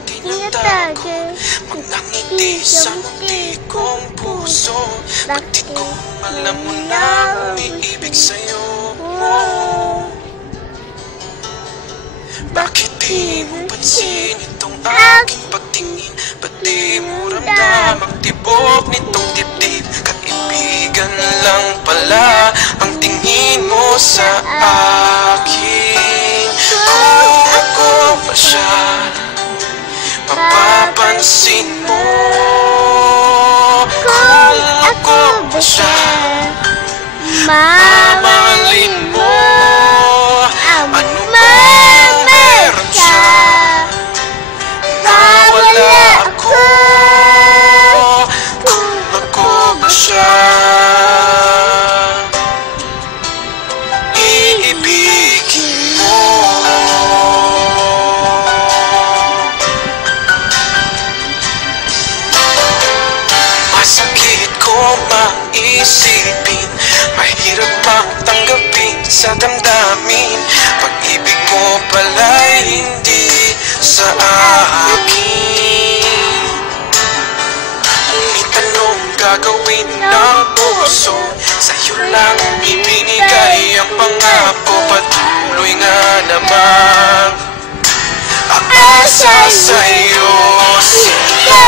tinatago mga ngiti sa munti kong puso. Ba't di ko alam mo na umiibig sa'yo? Bakit di mo pansin itong aking pagtingin? Ba't di mo ramdam ang tibok nitong dibdib? Kaibigan lang pala ang tingin mo sa akin. Kung ako pa siya, mapapansin mo. Kung ako pa siya, mamahalin mo. Ano man meron siya, nawala ako. Kung ako ba siya, iibigin mo. Masakit ko mang isipin, mahirap mang tanggapin sa damdamin. Pag-ibig mo pala'y hindi sa akin. Ngunit anong gagawin ng puso? Sa'yo lang ibinigay ang pangako. Patuloy nga naman aasa sa'yo sila.